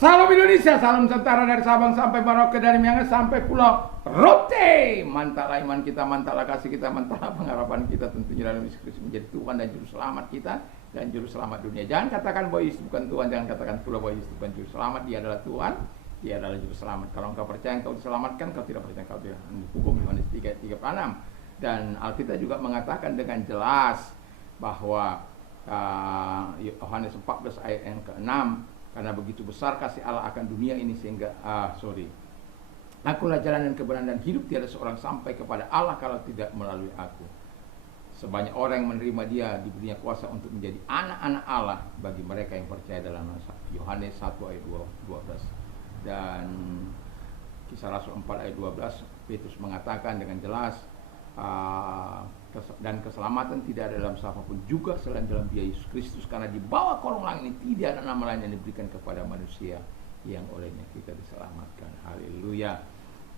Salam Indonesia, salam Nusantara dari Sabang sampai Merauke, dari Miangas sampai Pulau Rote. Mantaplah iman kita, mantaplah kasih kita, mantaplah pengharapan kita tentunya dalam Yesus Kristus menjadi Tuhan dan Juru Selamat kita dan Juru Selamat dunia. Jangan katakan bahwa Yesus bukan Tuhan, jangan katakan pula bahwa Yesus bukan Juru Selamat. Dia adalah Tuhan, Dia adalah Juru Selamat. Kalau engkau percaya engkau diselamatkan, kalau tidak percaya engkau dihukum. Yohanes 3:36. Dan Alkitab juga mengatakan dengan jelas bahwa Yohanes 14 ayat yang ke-6, karena begitu besar kasih Allah akan dunia ini sehingga Akulah jalan dan kebenaran dan hidup, tiada seorang sampai kepada Allah kalau tidak melalui aku. Sebanyak orang yang menerima Dia diberinya kuasa untuk menjadi anak-anak Allah bagi mereka yang percaya dalam Yohanes 1 ayat 12. Dan Kisah Rasul 4 ayat 12, Petrus mengatakan dengan jelas, dan keselamatan tidak ada dalam siapapun juga selain dalam Dia Yesus Kristus, karena di bawah kolong langit ini tidak ada nama lain yang diberikan kepada manusia yang olehnya kita diselamatkan. Haleluya.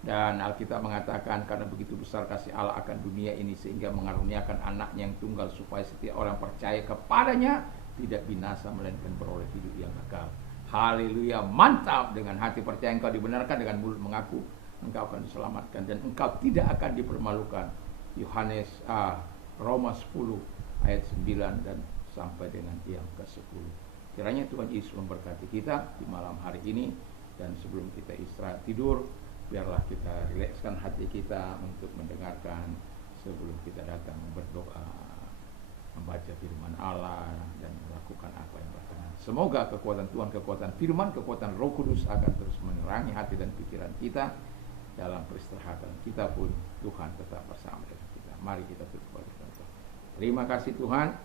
Dan Alkitab mengatakan karena begitu besar kasih Allah akan dunia ini sehingga mengaruniakan anaknya yang tunggal supaya setiap orang percaya kepadanya tidak binasa melainkan beroleh hidup yang kekal. Haleluya. Mantap. Dengan hati percaya engkau dibenarkan, dengan mulut mengaku engkau akan diselamatkan dan engkau tidak akan dipermalukan. Roma 10 ayat 9 dan sampai dengan yang ke-10. Kiranya Tuhan Yesus memberkati kita di malam hari ini, dan sebelum kita istirahat tidur, biarlah kita rilekskan hati kita untuk mendengarkan sebelum kita datang berdoa, membaca firman Allah dan melakukan apa yang berkenan. Semoga kekuatan Tuhan, kekuatan firman, kekuatan Roh Kudus akan terus menerangi hati dan pikiran kita. Dalam peristirahatan kita pun Tuhan tetap bersama dengan kita. Mari kita tutup berdoa. Terima kasih Tuhan,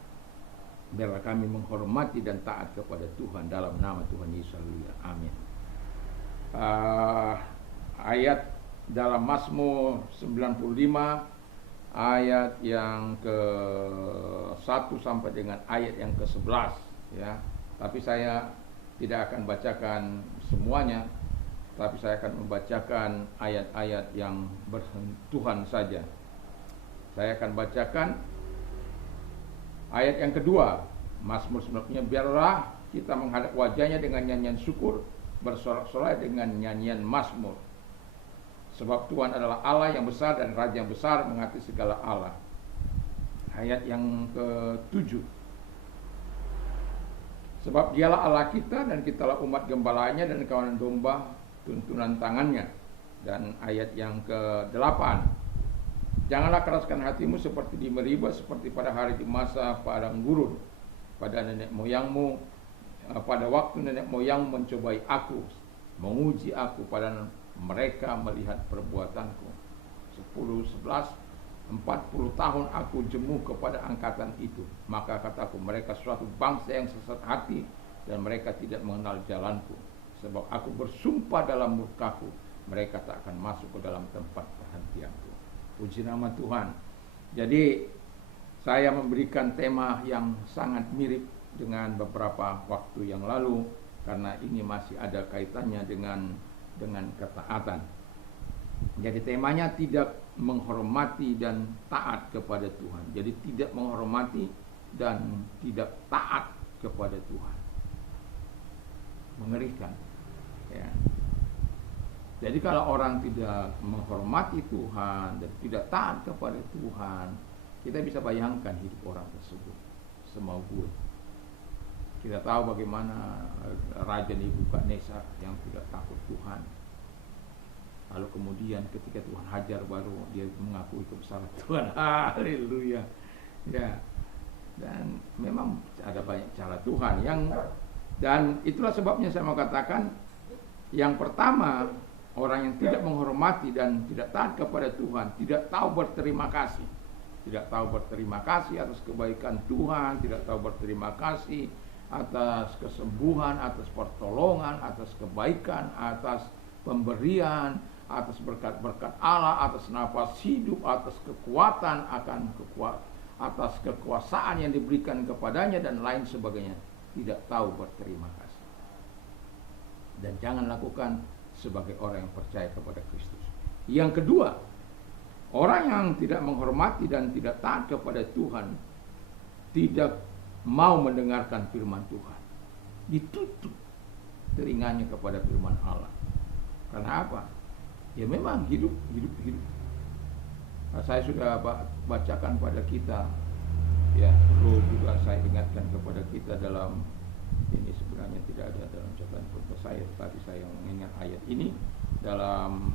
biarlah kami menghormati dan taat kepada Tuhan dalam nama Tuhan Yesus. Haleluya. Amin. Ayat dalam Mazmur 95 ayat yang ke-1 sampai dengan ayat yang ke-11 ya. Tapi saya tidak akan bacakan semuanya, tapi saya akan membacakan ayat-ayat yang bersentuhan saja. Saya akan bacakan ayat yang kedua, Mazmur 95. Biarlah kita menghadap wajahnya dengan nyanyian syukur, bersorak-sorai dengan nyanyian mazmur. Sebab Tuhan adalah Allah yang besar dan Raja yang besar menghati segala Allah. Ayat yang ke-7. Sebab Dialah Allah kita dan kitalah umat gembalanya dan kawanan domba tuntunan tangannya. Dan ayat yang ke-8. Janganlah keraskan hatimu seperti di Meriba, seperti pada hari di masa padang gurun, pada nenek moyangmu, pada waktu nenek moyang mencobai aku, menguji aku, pada mereka melihat perbuatanku. 10, 11, 40 tahun aku jemu kepada angkatan itu. Maka kataku, mereka suatu bangsa yang sesat hati dan mereka tidak mengenal jalanku. Sebab aku bersumpah dalam murkaku, mereka tak akan masuk ke dalam tempat perhentianku. Puji nama Tuhan. Jadi saya memberikan tema yang sangat mirip dengan beberapa waktu yang lalu, karena ini masih ada kaitannya dengan ketaatan. Jadi temanya tidak menghormati dan taat kepada Tuhan. Jadi tidak menghormati dan tidak taat kepada Tuhan. Mengerikan. Ya. Jadi kalau orang tidak menghormati Tuhan dan tidak taat kepada Tuhan, kita bisa bayangkan hidup orang tersebut semau gue. Kita tahu bagaimana Raja Nebukadnezar yang tidak takut Tuhan. Lalu kemudian ketika Tuhan hajar, baru dia mengakui kebesaran Tuhan. Haleluya. Ya. Dan memang ada banyak cara Tuhan dan itulah sebabnya saya mau katakan, yang pertama, orang yang tidak menghormati dan tidak taat kepada Tuhan tidak tahu berterima kasih. Tidak tahu berterima kasih atas kebaikan Tuhan, tidak tahu berterima kasih atas kesembuhan, atas pertolongan, atas kebaikan, atas pemberian, atas berkat-berkat Allah, atas nafas hidup, atas kekuatan, atas kekuasaan yang diberikan kepadanya dan lain sebagainya. Tidak tahu berterima kasih. Dan jangan lakukan sebagai orang yang percaya kepada Kristus. Yang kedua, orang yang tidak menghormati dan tidak taat kepada Tuhan tidak mau mendengarkan firman Tuhan. Ditutup telinga telinganya kepada firman Allah. Karena apa? Ya memang hidup. Nah, saya sudah bacakan pada kita, ya, perlu juga saya ingatkan kepada kita dalam ini, sebenarnya tidak ada dalam catatan khotbah saya, tapi saya mengingat ayat ini dalam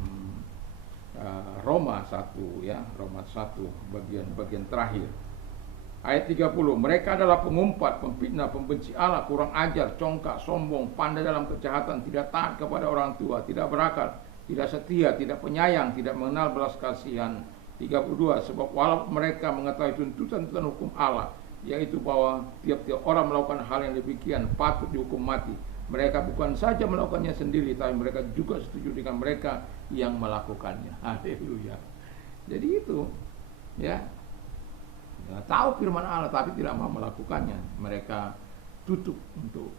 Roma 1, ya, Roma 1 bagian terakhir. Ayat 30, mereka adalah pengumpat, pemfitnah, pembenci Allah, kurang ajar, congkak, sombong, pandai dalam kejahatan, tidak taat kepada orang tua, tidak berakal, tidak setia, tidak penyayang, tidak mengenal belas kasihan. 32, sebab walaupun mereka mengetahui tuntutan hukum Allah, yaitu bahwa tiap-tiap orang melakukan hal yang demikian patut dihukum mati, mereka bukan saja melakukannya sendiri, tapi mereka juga setuju dengan mereka yang melakukannya. Haleluya. Jadi itu, ya, tahu firman Allah tapi tidak mau melakukannya. Mereka tutup untuk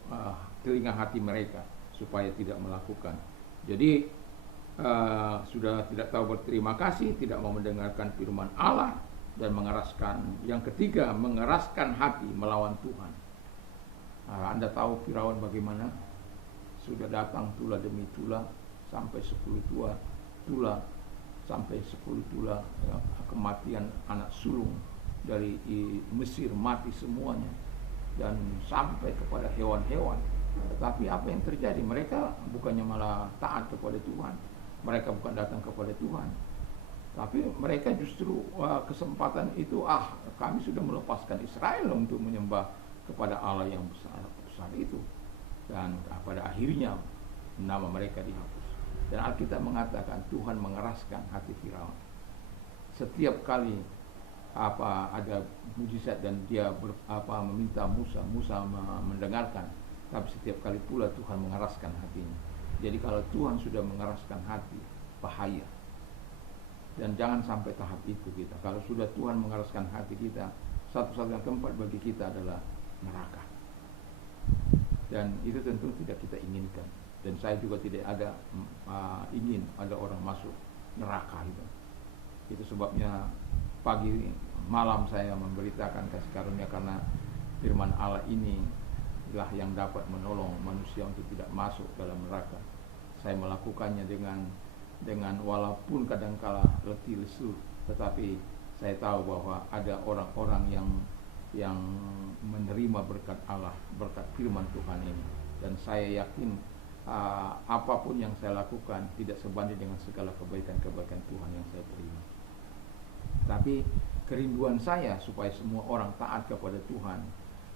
telinga hati mereka supaya tidak melakukan. Jadi sudah tidak tahu berterima kasih, tidak mau mendengarkan firman Allah, dan mengeraskan. Yang ketiga, mengeraskan hati melawan Tuhan. Anda tahu Firaun bagaimana? Sudah datang tula demi tula sampai 10 tula sampai 10 tula, ya, kematian anak sulung dari Mesir mati semuanya, dan sampai kepada hewan-hewan. Tetapi apa yang terjadi? Mereka bukannya malah taat kepada Tuhan, mereka bukan datang kepada Tuhan, tapi mereka justru kesempatan itu, kami sudah melepaskan Israel untuk menyembah kepada Allah yang besar itu, dan pada akhirnya nama mereka dihapus. Dan Alkitab mengatakan Tuhan mengeraskan hati Firaun. Setiap kali ada mujizat dan dia meminta Musa mendengarkan, tapi setiap kali pula Tuhan mengeraskan hatinya. Jadi kalau Tuhan sudah mengeraskan hati, bahaya. Dan jangan sampai tahap itu kita. Kalau sudah Tuhan mengeraskan hati kita, satu-satunya tempat bagi kita adalah neraka. Dan itu tentu tidak kita inginkan. Dan saya juga tidak ada ingin ada orang masuk neraka itu. Itu sebabnya pagi malam saya memberitakan kasih karunia, karena firman Allah ini lah yang dapat menolong manusia untuk tidak masuk dalam neraka. Saya melakukannya dengan walaupun kadangkala letih lesu, tetapi saya tahu bahwa ada orang-orang yang menerima berkat Allah, berkat firman Tuhan ini. Dan saya yakin apapun yang saya lakukan tidak sebanding dengan segala kebaikan-kebaikan Tuhan yang saya terima. Tapi kerinduan saya supaya semua orang taat kepada Tuhan,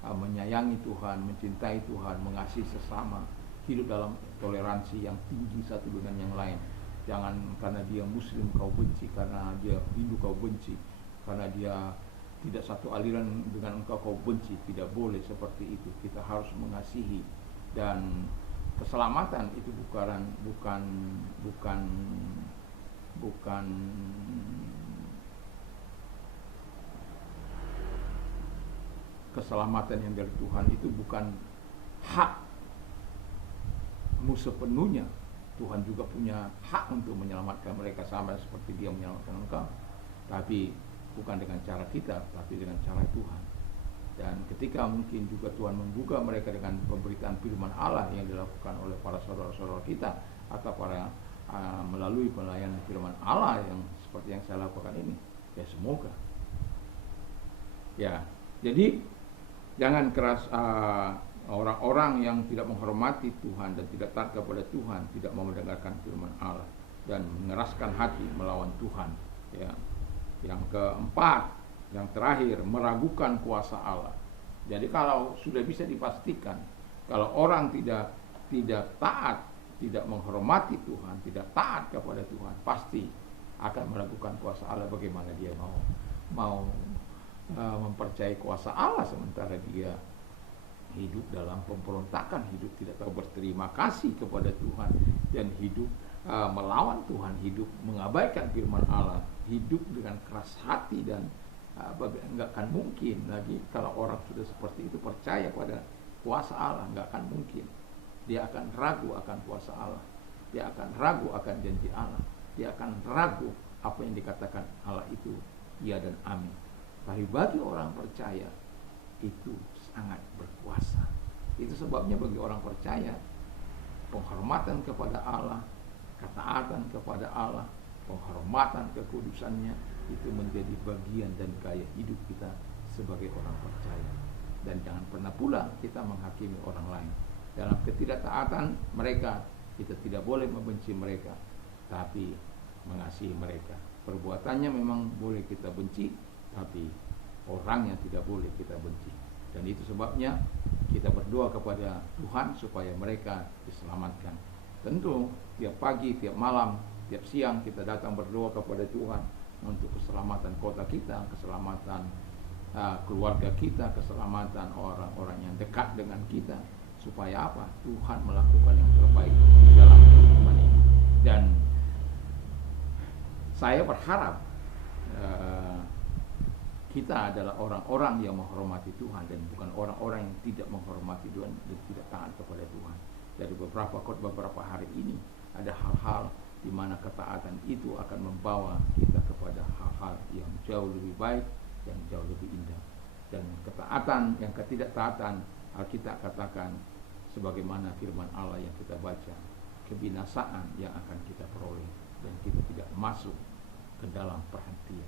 menyayangi Tuhan, mencintai Tuhan, mengasihi sesama, hidup dalam toleransi yang tinggi satu dengan yang lain. Jangan karena dia Muslim kau benci, karena dia Hindu kau benci, karena dia tidak satu aliran dengan engkau kau benci. Tidak boleh seperti itu. Kita harus mengasihi, dan keselamatan itu bukan keselamatan yang dari Tuhan itu bukan hakmu sepenuhnya. Tuhan juga punya hak untuk menyelamatkan mereka sama seperti dia menyelamatkan engkau, tapi bukan dengan cara kita, tapi dengan cara Tuhan. Dan ketika mungkin juga Tuhan membuka mereka dengan pemberitaan firman Allah yang dilakukan oleh para saudara-saudara kita, atau para melalui pelayanan firman Allah yang seperti yang saya lakukan ini, ya semoga. Ya, jadi jangan keras. Orang-orang yang tidak menghormati Tuhan dan tidak taat kepada Tuhan, tidak mau mendengarkan firman Allah dan mengeraskan hati melawan Tuhan. Ya. Yang keempat, yang terakhir, meragukan kuasa Allah. Jadi kalau sudah bisa dipastikan, kalau orang tidak taat, tidak menghormati Tuhan, tidak taat kepada Tuhan, pasti akan meragukan kuasa Allah. Bagaimana dia mau mempercayai kuasa Allah sementara dia hidup dalam pemberontakan, hidup tidak tahu berterima kasih kepada Tuhan, dan hidup melawan Tuhan, hidup mengabaikan firman Allah, hidup dengan keras hati. Dan nggak akan mungkin lagi kalau orang sudah seperti itu percaya pada kuasa Allah. Nggak akan mungkin. Dia akan ragu akan kuasa Allah, dia akan ragu akan janji Allah, dia akan ragu apa yang dikatakan Allah itu ya dan amin. Tapi bagi orang percaya itu sangat berkuasa. Itu sebabnya bagi orang percaya penghormatan kepada Allah, ketaatan kepada Allah, penghormatan kekudusannya itu menjadi bagian dan gaya hidup kita sebagai orang percaya. Dan jangan pernah pula kita menghakimi orang lain. Dalam ketidaktaatan mereka, kita tidak boleh membenci mereka, tapi mengasihi mereka. Perbuatannya memang boleh kita benci, tapi orangnya tidak boleh kita benci. Dan itu sebabnya kita berdoa kepada Tuhan supaya mereka diselamatkan. Tentu tiap pagi, tiap malam, tiap siang kita datang berdoa kepada Tuhan untuk keselamatan kota kita, keselamatan keluarga kita, keselamatan orang-orang yang dekat dengan kita. Supaya apa? Tuhan melakukan yang terbaik dalam kehidupan ini. Dan saya berharap kita adalah orang-orang yang menghormati Tuhan dan bukan orang-orang yang tidak menghormati Tuhan dan tidak taat kepada Tuhan. Dari beberapa khotbah beberapa hari ini ada hal-hal di mana ketaatan itu akan membawa kita kepada hal-hal yang jauh lebih baik, yang jauh lebih indah. Dan ketaatan, yang ketidaktaatan, Alkitab katakan sebagaimana firman Allah yang kita baca, kebinasaan yang akan kita peroleh dan kita tidak masuk ke dalam perhentian.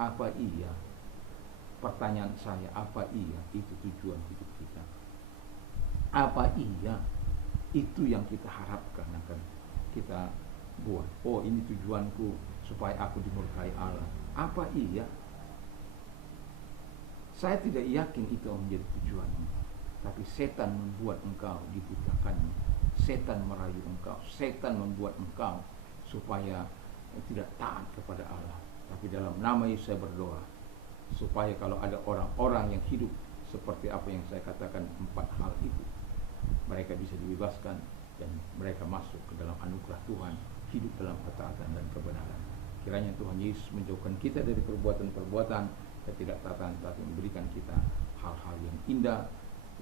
Apa iya? Pertanyaan saya, apa iya itu tujuan hidup kita? Apa iya itu yang kita harapkan akan kita buat? Oh, ini tujuanku supaya aku dimurkai Allah. Apa iya? Saya tidak yakin itu menjadi tujuanmu. Tapi setan membuat engkau dibutakannya. Setan merayu engkau. Setan membuat engkau supaya tidak taat kepada Allah. Tapi dalam nama Yesus saya berdoa supaya kalau ada orang-orang yang hidup seperti apa yang saya katakan 4 hal itu, mereka bisa dibebaskan dan mereka masuk ke dalam anugerah Tuhan, hidup dalam ketaatan dan kebenaran. Kiranya Tuhan Yesus menjauhkan kita dari perbuatan-perbuatan ketidaktaatan, tapi memberikan kita hal-hal yang indah,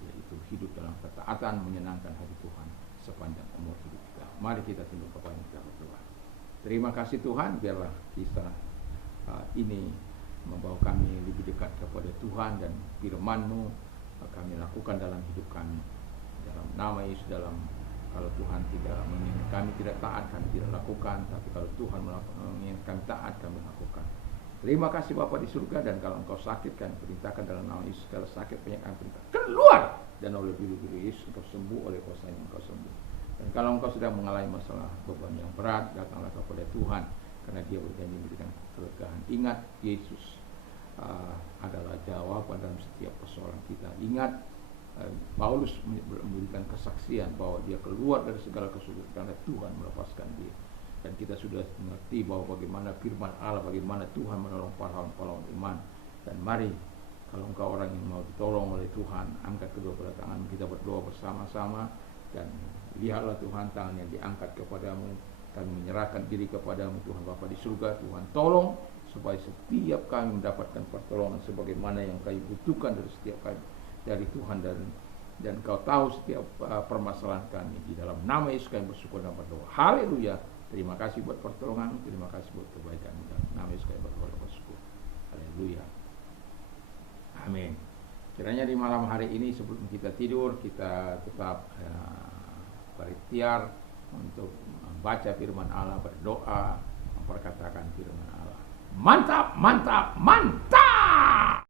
yaitu hidup dalam ketaatan, menyenangkan hati Tuhan sepanjang umur hidup kita. Mari kita tunduk kepala kita berdoa. Terima kasih Tuhan, biarlah kisah ini membawa kami lebih dekat kepada Tuhan dan firman-Mu kami lakukan dalam hidup kami. Dalam nama Yesus, dalam kalau Tuhan tidak menginginkan kami tidak taat, kami tidak lakukan. Tapi kalau Tuhan menginginkan kami taat, kami lakukan. Terima kasih Bapa di surga. Dan kalau engkau sakit, kami perintahkan dalam nama Yesus. Kalau sakit penyakit kami perintahkan keluar. Dan oleh biru-biru Yesus engkau sembuh, oleh kuasa engkau sembuh. Dan kalau engkau sedang mengalami masalah beban yang berat, datanglah kepada Tuhan, karena Dia berjanji memberikan kelegaan. Ingat, Yesus adalah jawaban dalam setiap persoalan kita. Ingat, Paulus memberikan kesaksian bahwa dia keluar dari segala kesulitan karena Tuhan melepaskan dia. Dan kita sudah mengerti bahwa bagaimana firman Allah, bagaimana Tuhan menolong pahlawan-pahlawan iman. Dan mari, kalau engkau orang yang mau ditolong oleh Tuhan, angkat kedua belah tangan, kita berdoa bersama-sama. Dan lihatlah Tuhan, tangan yang diangkat kepadamu, kami menyerahkan diri kepadamu Tuhan Bapa di surga. Tuhan tolong supaya setiap kami mendapatkan pertolongan sebagaimana yang kami butuhkan dari setiap kami, dari Tuhan, dan Kau tahu setiap permasalahan kami. Di dalam nama Yesus kami bersyukur dan berdoa. Haleluya. Terima kasih buat pertolongan, terima kasih buat kebaikan. Dalam nama Yesus kami berdoa dan bersyukur. Haleluya. Amin. Kiranya di malam hari ini sebelum kita tidur, kita tetap berikhtiar untuk membaca firman Allah, berdoa, memperkatakan firman Allah. Mantap, mantap, mantap!